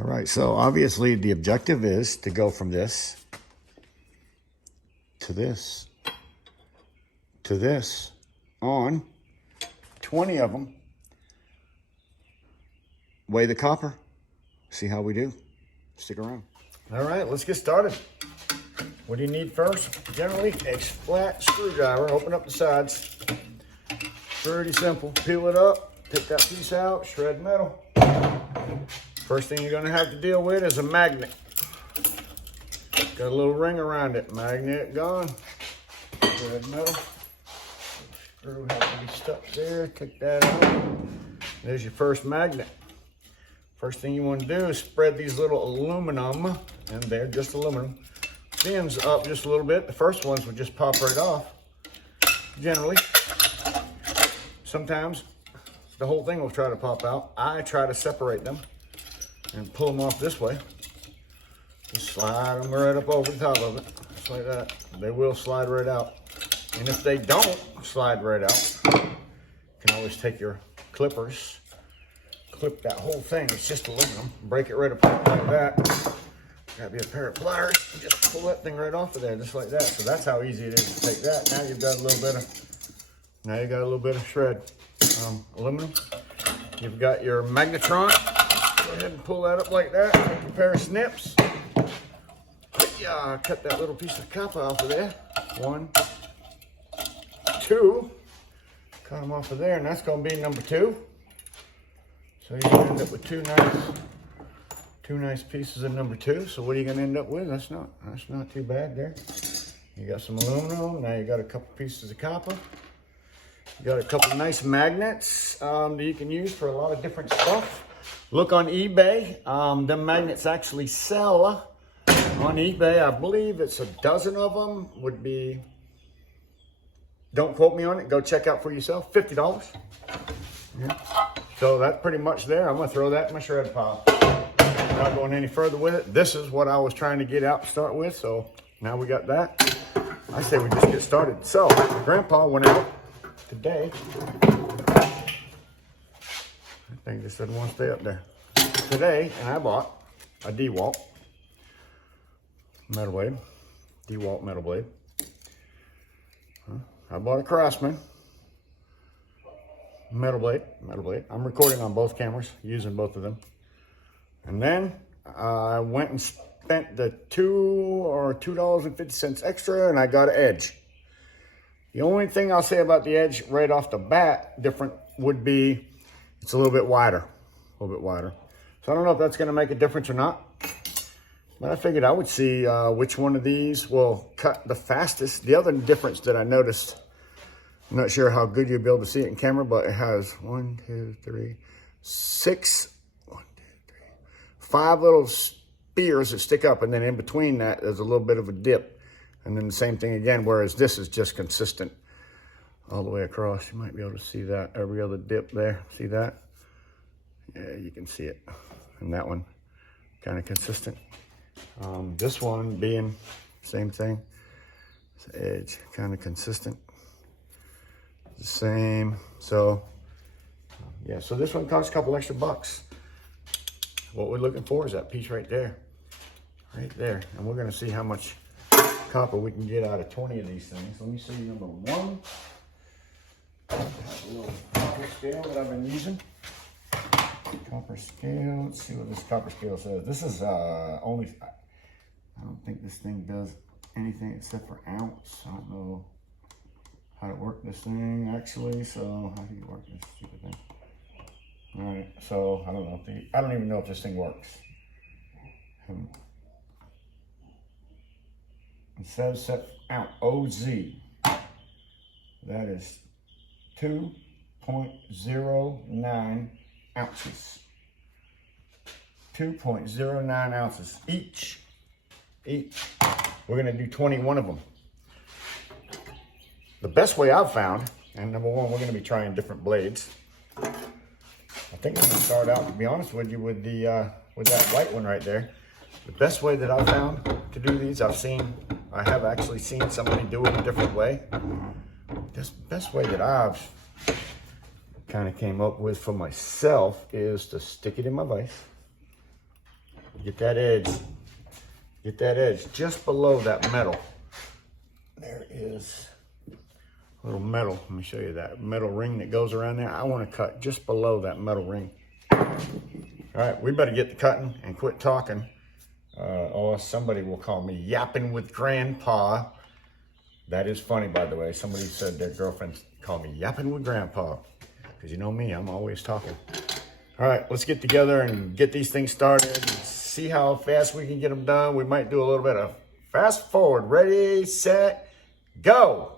All right, so obviously the objective is to go from this to this to this on 20 of them. Weigh the copper, see how we do. Stick around. All right, let's get started. What do you need first? Generally, a flat screwdriver. Open up the sides. Pretty simple. Peel it up, take that piece out, shred metal. First thing you're gonna have to deal with is a magnet. Got a little ring around it. Magnet gone. Shred metal. Screw has to be stuck there. Take that out. There's your first magnet. First thing you want to do is spread these little aluminum, and they're just aluminum, fins up just a little bit. The first ones would just pop right off, generally. Sometimes the whole thing will try to pop out. I try to separate them and pull them off this way. Just slide them right up over the top of it, just like that. They will slide right out. And if they don't slide right out, you can always take your clippers, clip that whole thing. It's just aluminum. Break it right apart like that. Grab you a pair of pliers and just pull that thing right off of there, just like that. So that's how easy it is to take that. Now you've got a little bit of shred aluminum. You've got your Magnetron. Go ahead and pull that up like that. Take a pair of snips. Yeah, cut that little piece of copper off of there. 1, 2. Cut them off of there, and that's going to be number 2. So you're going to end up with two nice pieces of number 2. So what are you going to end up with? That's not too bad there. You got some aluminum. Now you got a couple pieces of copper. You got a couple nice magnets that you can use for a lot of different stuff. Look on eBay. Them magnets actually sell on eBay. I believe it's a dozen of them. Would be, don't quote me on it. Go check out for yourself. $50. Yeah. So that's pretty much there. I'm going to throw that in my shred pile. Not going any further with it. This is what I was trying to get out to start with. So now we got that. I say we just get started. So Grandpa went out today. I think this doesn't want to stay up there. Today, and I bought a DeWalt metal blade. DeWalt metal blade. I bought a Craftsman metal blade. I'm recording on both cameras, using both of them. And then I went and spent the $2.50 extra, and I got an Edge. The only thing I'll say about the Edge right off the bat, different, would be it's a little bit wider. So I don't know if that's going to make a difference or not. But I figured I would see which one of these will cut the fastest. The other difference that I noticed, I'm not sure how good you'll be able to see it in camera, but it has 5 little spears that stick up, and then in between that there's a little bit of a dip. And then the same thing again, whereas this is just consistent all the way across. You might be able to see that, every other dip there. See that? Yeah, you can see it. And that one, kind of consistent. This one being same thing. It's the edge, kind of consistent. The same. So, yeah, so this one costs a couple extra bucks. What we're looking for is that piece right there. Right there. And we're going to see how much copper we can get out of 20 of these things. Let me see number 1. I have a little copper scale that I've been using. Copper scale. Let's see what this copper scale says. This is only, I don't think this thing does anything except for ounce. I don't know how to work this thing actually. So how do you work this stupid thing? All right, so I don't know. I don't even know if this thing works. It says set out OZ. That is 2.09 ounces. 2.09 ounces each. We're gonna do 21 of them. The best way I've found, and number 1, we're gonna be trying different blades. I think I'm gonna start out, to be honest with you, with that white one right there. The best way that I've found to do these, I have actually seen somebody do it a different way. This best way that I've kind of came up with for myself is to stick it in my vise. Get that edge. Get that edge just below that metal. There is a little metal. Let me show you that metal ring that goes around there. I want to cut just below that metal ring. All right, we better get to cutting and quit talking. Or somebody will call me yapping with grandpa. That is funny, by the way. Somebody said their girlfriends call me yapping with grandpa. Because you know me, I'm always talking. All right, let's get together and get these things started and see how fast we can get them done. We might do a little bit of fast forward. Ready, set, go.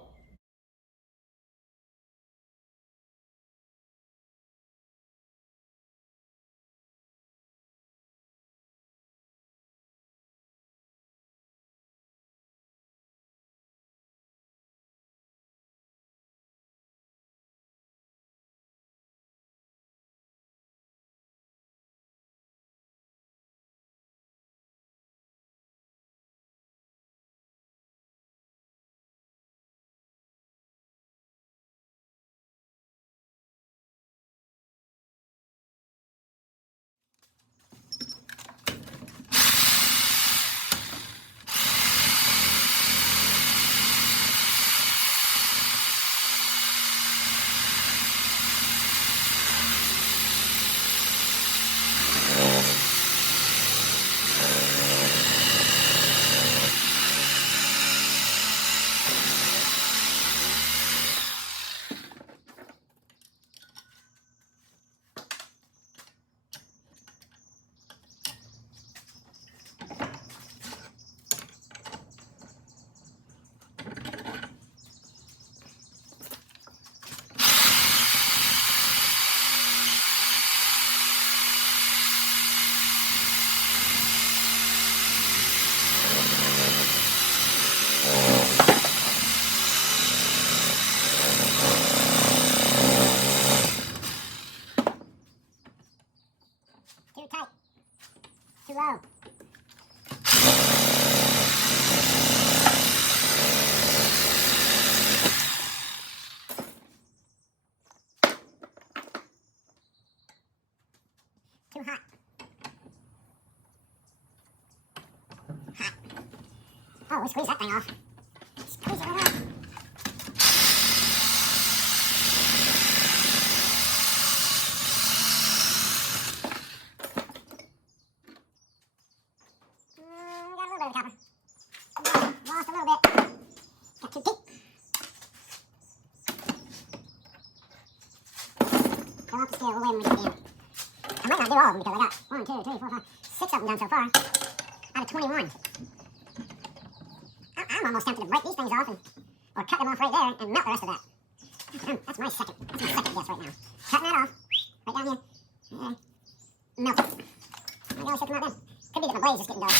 Too tight. Too low. Too hot. Hot. Oh, we squeeze that thing off. Squeeze it right off. Got a little bit of copper. Lost a little bit. Got too deep. Go up the scale, we'll wait when we get to the end. I might not do all of them because I got 1, 2, 3, 4, 5, 6 of them done so far. Out of 21. I'm almost tempted to break these things off or cut them off right there and melt the rest of that. That's my second guess right now. Cutting that off. Right down here. Melt it. Maybe I should come out then. Could be that my blade's just getting dull.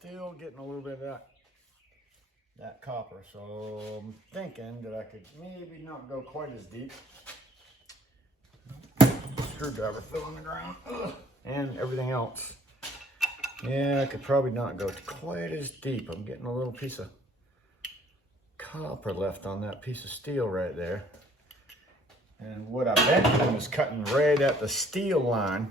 Still getting a little bit of that copper, so I'm thinking that I could maybe not go quite as deep. Screwdriver fell on the ground. Ugh. And everything else. Yeah, I could probably not go quite as deep. I'm getting a little piece of copper left on that piece of steel right there. And what I've been doing is cutting right at the steel line.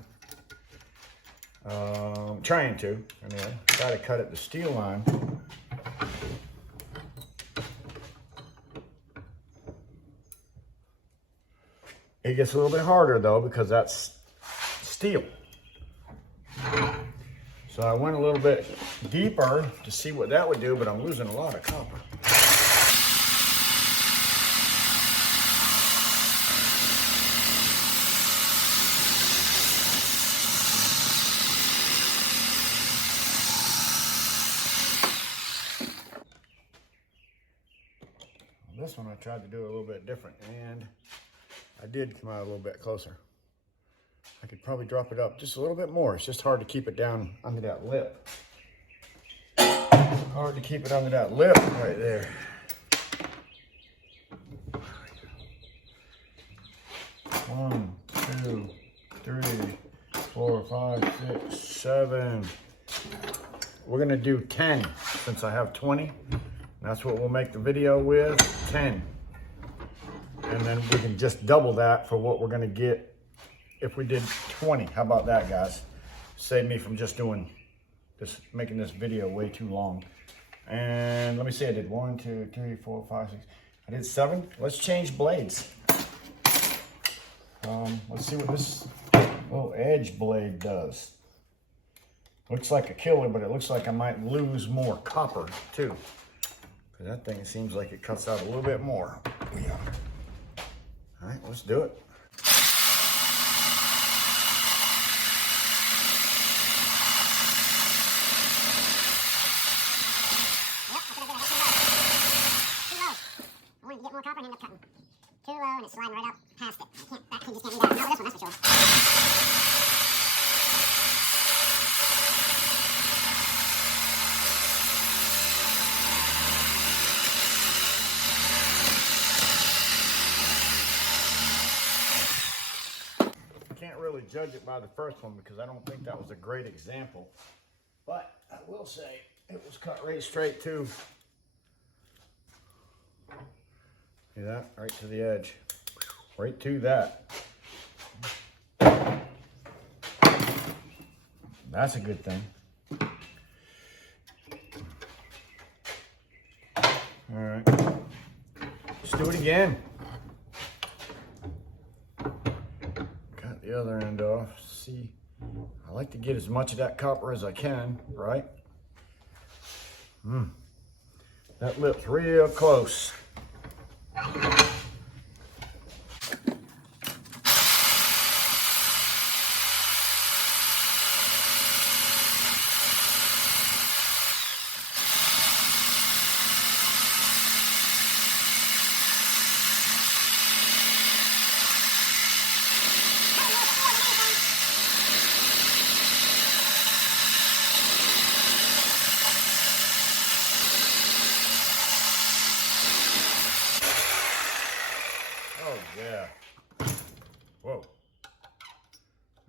Trying to, anyway, try to cut at the steel line. It gets a little bit harder though because that's steel. So I went a little bit deeper to see what that would do, but I'm losing a lot of copper. This one I tried to do a little bit different, and I did come out a little bit closer. I could probably drop it up just a little bit more. It's just hard to keep it down under that lip. Hard to keep it under that lip right there. 7. We're gonna do 10 since I have 20. That's what we'll make the video with, 10. And then we can just double that for what we're gonna get if we did 20. How about that, guys? Save me from just making this video way too long. And let me see, I did 1, 2, 3, 4, 5, 6. I did 7. Let's change blades. Let's see what this little edge blade does. Looks like a killer, but it looks like I might lose more copper too. Because that thing seems like it cuts out a little bit more. Yeah. All right, let's do it. More copper and end up cutting. Too low and it's sliding right up past it. That just can't be done. No, this one, that's for sure. Can't really judge it by the first one because I don't think that was a great example. But I will say it was cut right straight too. See that? Right to the edge. Right to that. That's a good thing. All right. Let's do it again. Cut the other end off. See, I like to get as much of that copper as I can, right? That lip's real close. Oh yeah. Whoa.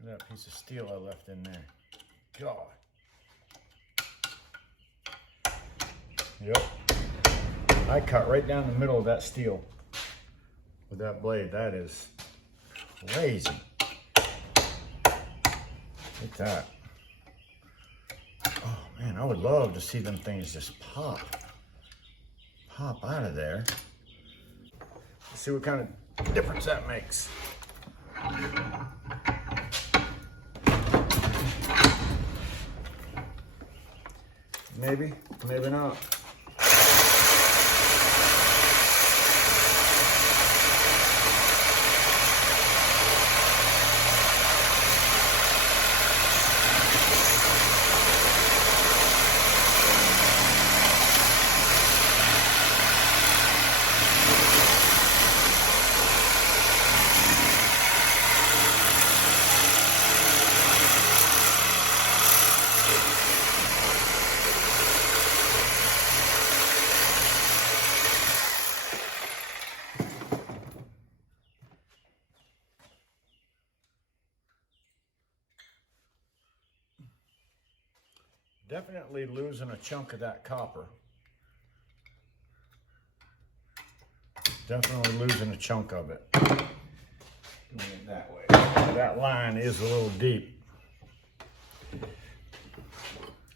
Look at that piece of steel I left in there. God. Yep. I cut right down the middle of that steel with that blade. That is crazy. Look at that. Oh man, I would love to see them things just pop out of there. Let's see what kind of difference that makes. Maybe, maybe not. Definitely losing a chunk of that copper. Definitely losing a chunk of it. Doing it that way. That line is a little deep.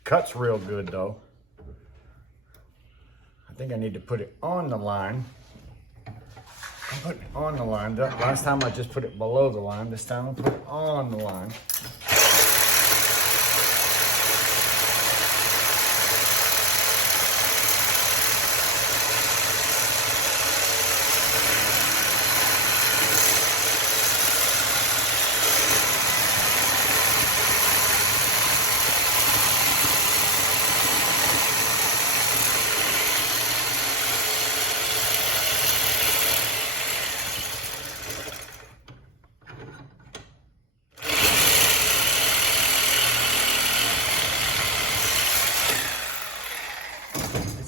Cuts real good though. I think I need to put it on the line. I'm putting it on the line. Last time I just put it below the line. This time I'll put it on the line.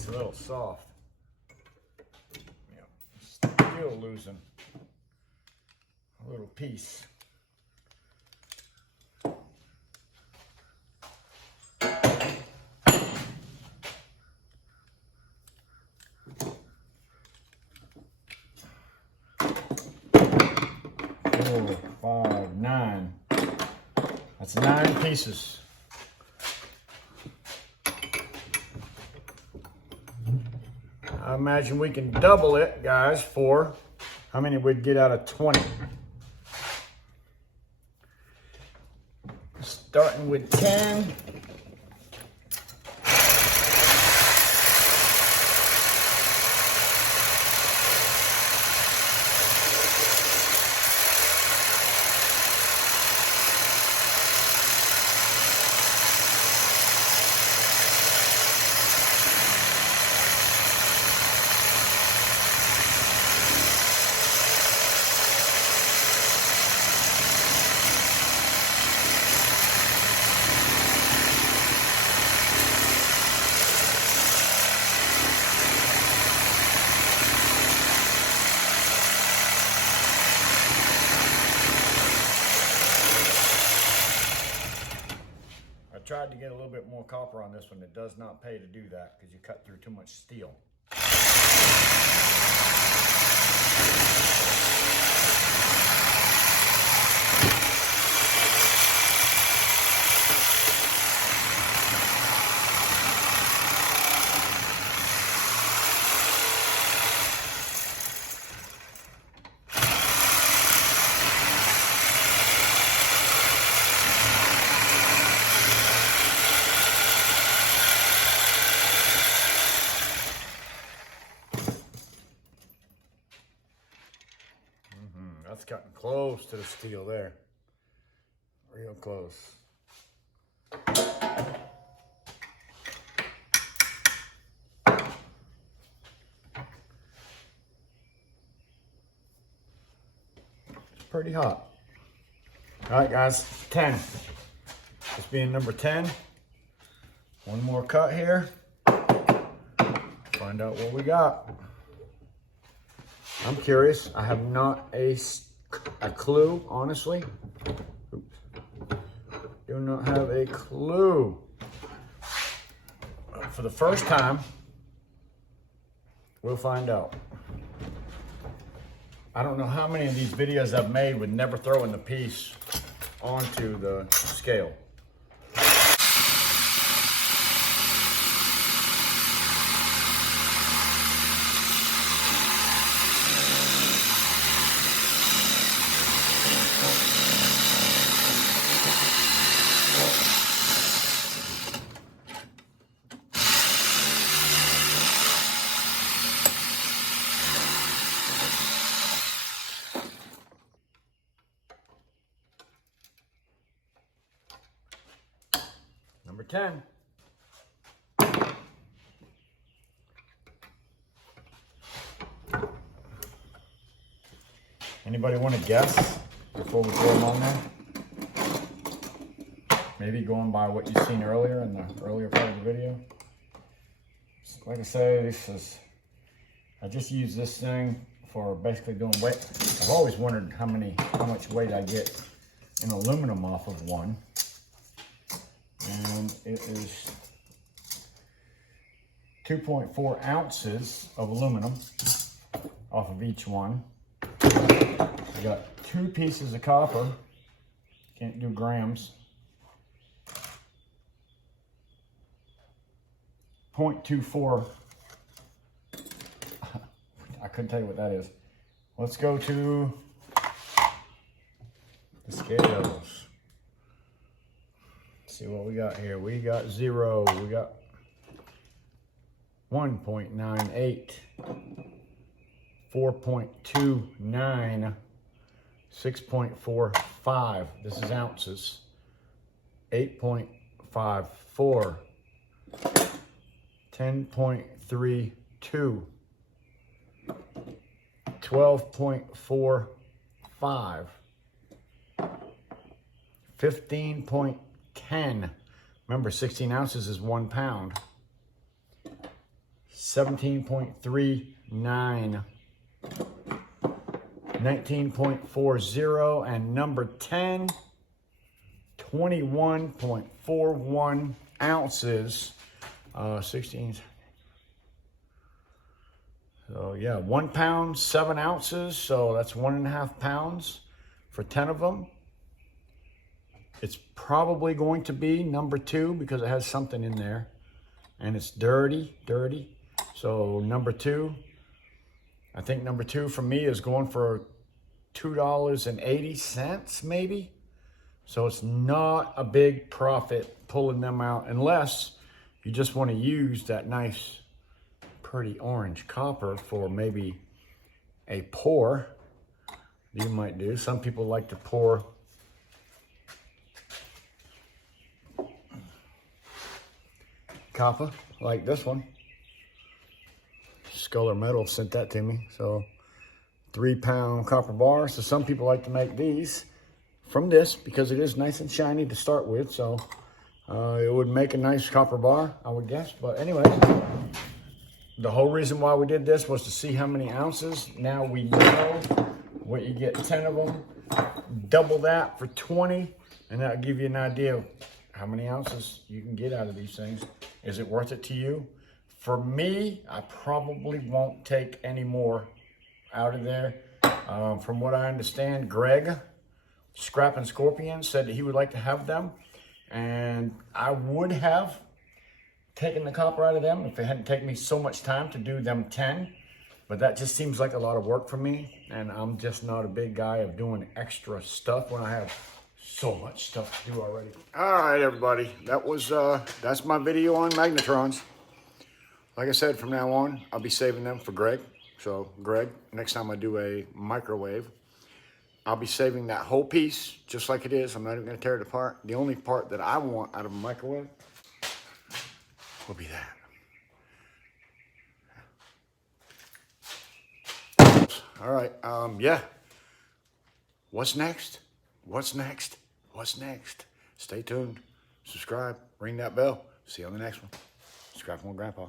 A little soft. Yeah, still losing a little piece. 4, 5, 9. That's 9 pieces. I imagine we can double it, guys, for how many we'd get out of 20. Starting with 10. Tried to get a little bit more copper on this one. It does not pay to do that because you cut through too much steel. That's cutting close to the steel there. Real close. It's pretty hot. All right, guys, 10. This being number 10. One more cut here. Find out what we got. I'm curious. I have not a clue, honestly. Oops. Do not have a clue. For the first time, we'll find out. I don't know how many of these videos I've made with never throwing the piece onto the scale. Number 10. Anybody want to guess before we throw them on there? Maybe going by what you've seen earlier in the earlier part of the video. Like I say, I just use this thing for basically doing weight. I've always wondered how much weight I get in aluminum off of one. And it is 2.4 ounces of aluminum off of each one. I got 2 pieces of copper. Can't do grams. 0.24. I couldn't tell you what that is. Let's go to the scales. See what we got here. We got 0. We got 1.98, 4.29, 6.45. This is ounces. 8.54, 10.32, 12.45, 15.10. Remember, 16 ounces is 1 pound. 17.39, 19.40, and number 10, 21.41 ounces. 16. So yeah, 1 pound, 7 ounces. So that's 1.5 pounds. for 10 of them. It's probably going to be number 2 because it has something in there. And it's dirty. So number 2, I think number 2 for me is going for $2.80 maybe. So it's not a big profit pulling them out unless you just want to use that nice, pretty orange copper for maybe a pour. You might do. Some people like to pour copper like this one. Sculler Metal sent that to me. So 3-pound copper bar. So some people like to make these from this because it is nice and shiny to start with. So it would make a nice copper bar, I would guess. But anyway, the whole reason why we did this was to see how many ounces. Now we know what you get 10 of them. Double that for 20, and that'll give you an idea of how many ounces you can get out of these things. Is it worth it to you? For me, I probably won't take any more out of there. From what I understand, Greg, Scrap and Scorpion, said that he would like to have them. And I would have taken the copper out of them if it hadn't taken me so much time to do them 10. But that just seems like a lot of work for me. And I'm just not a big guy of doing extra stuff when I have so much stuff to do already. All right, everybody. That's my video on Magnetrons. Like I said, from now on, I'll be saving them for Greg. So, Greg, next time I do a microwave, I'll be saving that whole piece just like it is. I'm not even going to tear it apart. The only part that I want out of a microwave will be that. All right. Yeah. What's next? What's next? What's next? Stay tuned. Subscribe. Ring that bell. See you on the next one. Subscribe for more Grandpa.